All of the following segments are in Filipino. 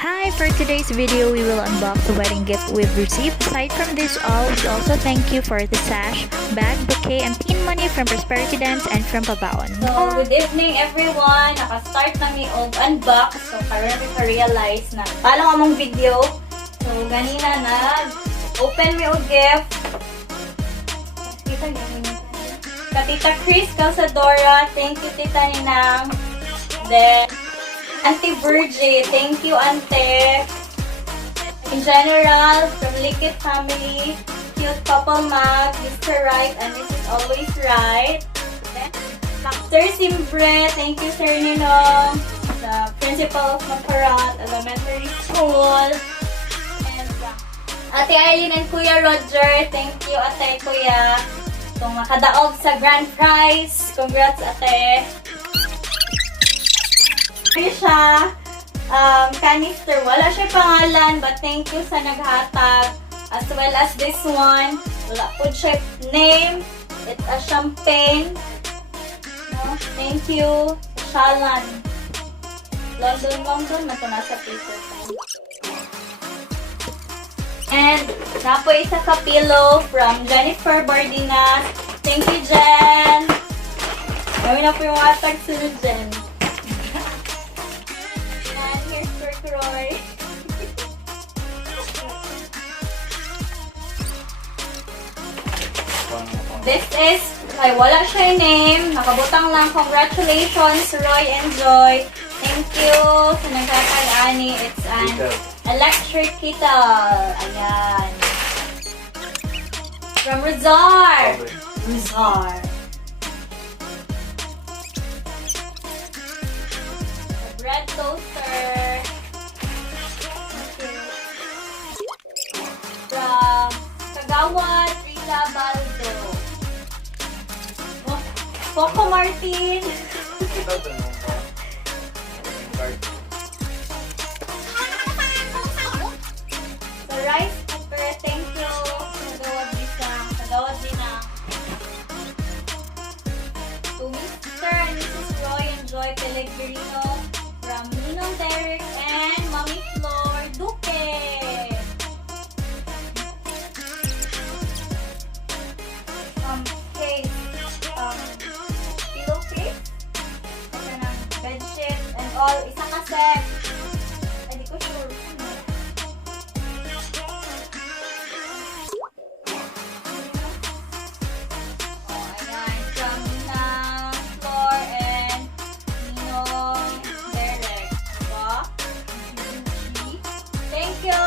Hi, for today's video, we will unbox the wedding gift we've received. Aside from this all, we also thank you for the sash, bag, bouquet, and pin money from Prosperity Dance and from Pabaon. So, good evening everyone! Naka-start na mi og unbox. So, karon ko realize na paano among video. So, ganina na open mi og gift. Kita ganina. Tita Chris Calzadora, thank you Tita Ninang. Then, Auntie Virgie, thank you Ante. In general, from Liquid Family, cute couple mag, Mr. Right and Mrs. Always Right. Sir Simbre, thank you Sir Ninong, the principal of Macarat Elementary School. And Ate Eileen and Kuya Roger, thank you Ate Kuya. Itong makadaog sa grand prize. Congrats Ate. Ito siya, canister. Wala siya pangalan, but thank you sa naghatag. As well as this one. Wala po siya name. It's a champagne. No? Thank you. Shalan. London. Nato nasa paper. And, napo isa ka pillow from Jennifer Bardinas. Thank you, Jen. Gawin na po yung atag sunod, Jen. And here's for Troy. This is, ay wala siya yung name. Nakabutang lang. Congratulations, Roy and Joy. Thank you sa nagkakag-ani. It's an electric kettle. Ayan. From Rizar. A bread toaster. From Kagawad, Rita Baldo. Coco Martin. The rice cooker, thank you. Kagawad din na. To Mr. and Mrs. Roy and Joy Pellegrino from Ninong Derek and Mommy Flor Duque. Case. Pillowcase. Ito ng bedsheet and all. Isa ka set. Hindi ko sure. Ayan. From Ninang Flor and Ninong Derek. Diba? Thank you.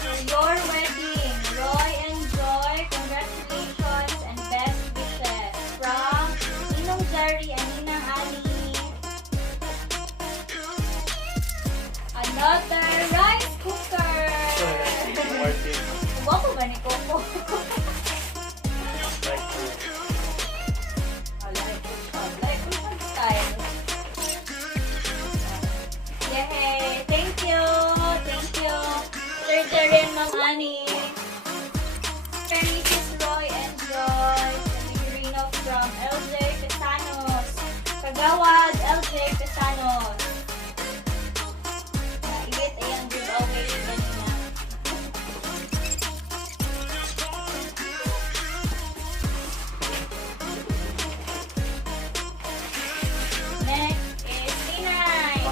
For your wedding, Roy and Joy, congratulations and best wishes from Ninong Jerry and Ninang Ali. Another rice cooker. Kuha ko ba ni Coco? Like style. Yay! Thank you! Sir Jerry and Ma'am Annie. Sir Mrs. Roy and Joy. Pellegrino from LJ Pesanos. Kagawad, LJ Pesanos. Naigit ayang giveaway kanina. Next is Tinay.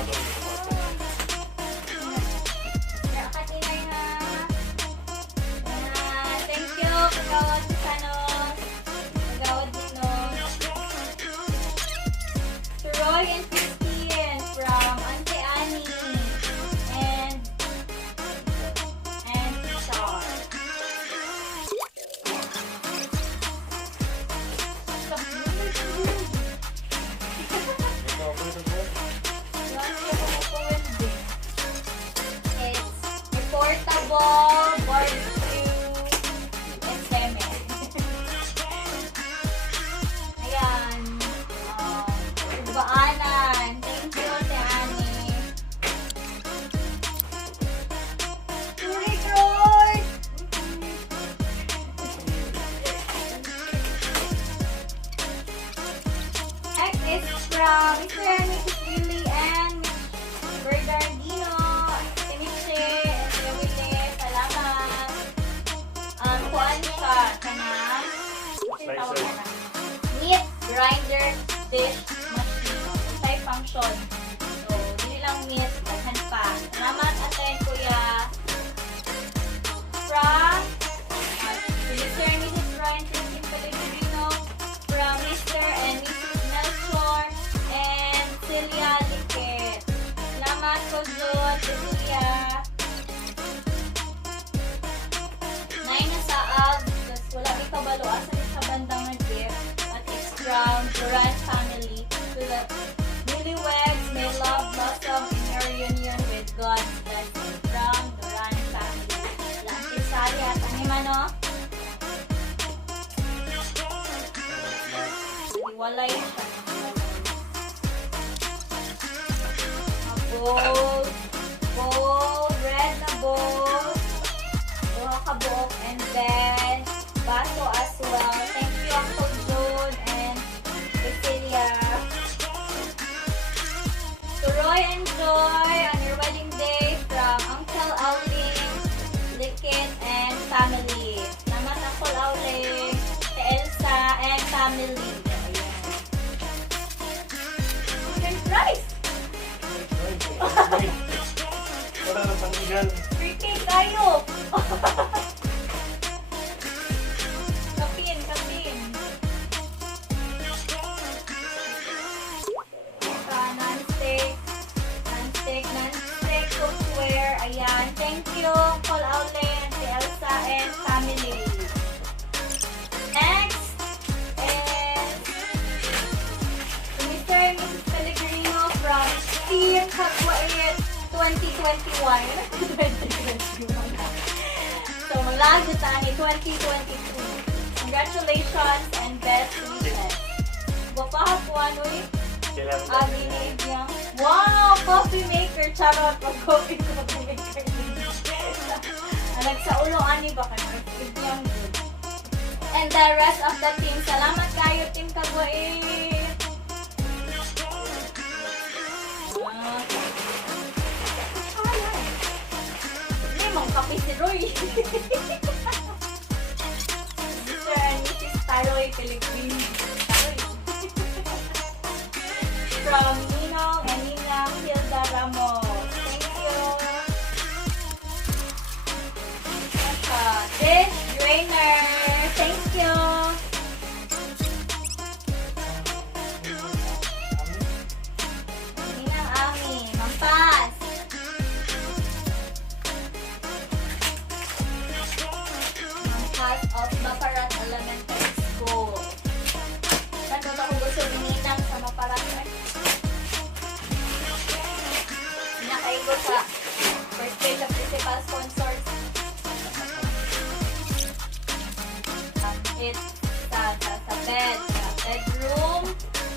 Tinay na. Thank you, Kagawad Pesanos. Kagawad Dinon. To Roy and Christine from Auntie Annie and Char. It's portable barbecue and seme. Ayan. Baana. function. So, dili lang meet, daghan pa. Salamat atin, kuya. From Mr. and Mrs. Brian Christine Pellegrino, from Mr. and Mrs. Melchor, and Celia Liquet. Salamat ko, Jod, Celia. Nay na sa ag, tapos wala may kabalo asa sa bandang na gift, at it's from Duran family. To the newlyweds, may love blossom in your union with God's blessing. From Duran family. Lantis Sari at anima, no? Walay siya. Bowl, red na bowl, buha ka buhok, and then baso as well. Thank you, Uncle June and Cecilia. To Roy and Joy on your wedding day from Uncle Auling, Likit, and family. Salamat, Uncle Auling, to Elsa and family. Chicken fries! Wala na panigan. Freaking tayo! Kapin. Non-stick cookware. Ayan. Thank you, Paul Aulen, si Elsa, and family. Next is Mr. and Mrs. Pellegrino from Team Kagwait 2021. So, maglago tayo ni 2022. Congratulations and best wishes. Guwapahapuan, uy. Kailangan Agi ni Ibyang. Wow! Coffee maker! Charot! Pag-coffee maker. Nagsaulo ani ba kayo? Ibyang good. And the rest of the team. Salamat kayo, Team Kagwait. Hindi, mang kape si Roy. Mr. and Mrs. Taroy Pellegrini. From Ninong and Ninang Hilda Ramos. Thank you. Dish drainer. Thank you. Ninang Ami. Mampas. Mampas of Maparat Elementary School. Saan ko gusto bininang sa Maparat? Nakaigo sa birthday sa principal sponsors. It's sa bed, sa bedroom,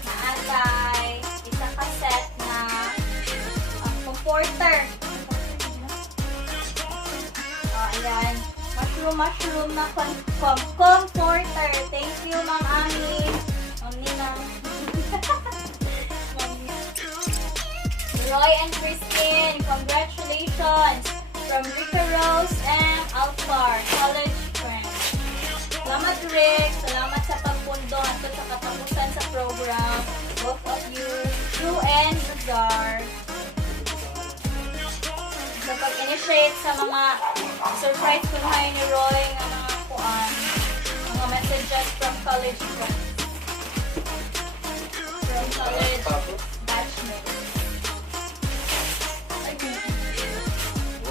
na atay, isang kaset na comforter. Ayan. Mushroom na comforter. Thank you, Ma'am Ami. Ma'am Ninang. Roy and Christine, congratulations from Rica Rose and Alfar, college friends. Salamat, Rick. Salamat sa pagpundo at sa katapusan sa program. Both of you and Zadar. Sa pag-initiate sa mga surprise kunahay ni Roy ng mga kuan, mga messages from college friends. From college batchmates.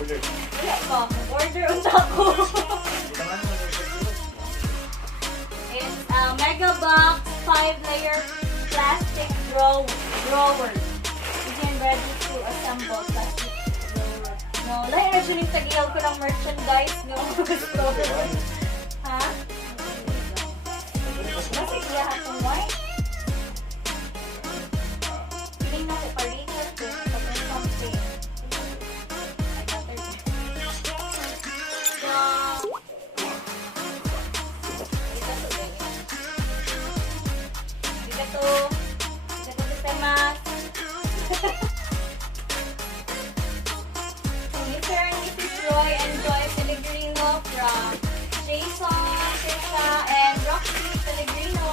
Wala pa. Order unta ko. It's a Mega Box 5-layer plastic drawer. You can ready to assemble plastic drawer. No, like actually tagiyaw ko ng merchandise no. Ha? Nasa iyahan kong white. Piling na ko parika ko. Tapos something. Mr. and Mrs. Roy and Joy Pellegrino from Jason, Trisha, and Roxy Pellegrino.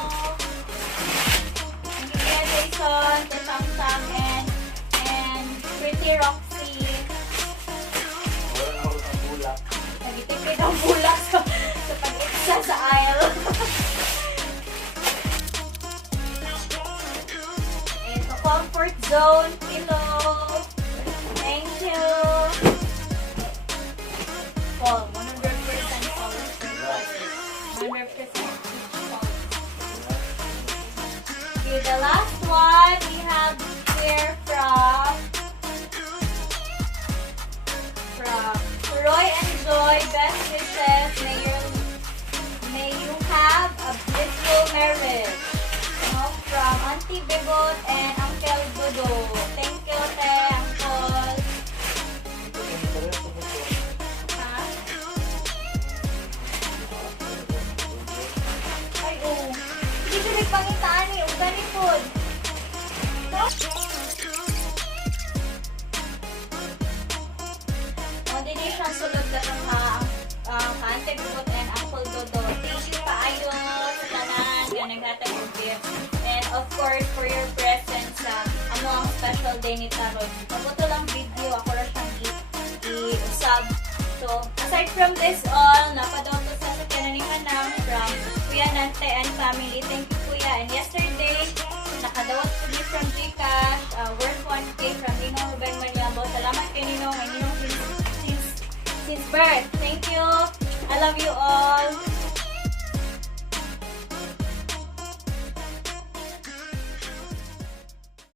Zone Pillow. Thank you. Paul, 100% Paul. 100% Paul. Okay, the last one we have here from Roy and Joy. Best wishes. May you have a blissful marriage. From Auntie Bebot and Uncle Dodo. Thank you, te, Uncle. Ha? Ay, oh. Hindi ko rin pangitaan eh. Ugani food. No? Hindi niya siyang sulod na Auntie Bebot and Uncle Dodo. Thank you paayo sa tanan. Yan, naghatag yung gift. And of course, for your presence sa ang special day ni Tarot. Mabuto lang video, ako rin siyang i-sub. So, aside from this all, napadawag ko sa kinanimanang from Kuya Nante and family. Thank you, Kuya. And yesterday, nakadawat ko din from Gcash, worth 1K from Ninong Ruben Maniabo. Salamat kay Ninong. Ay Ninong since birth. Thank you. I love you all.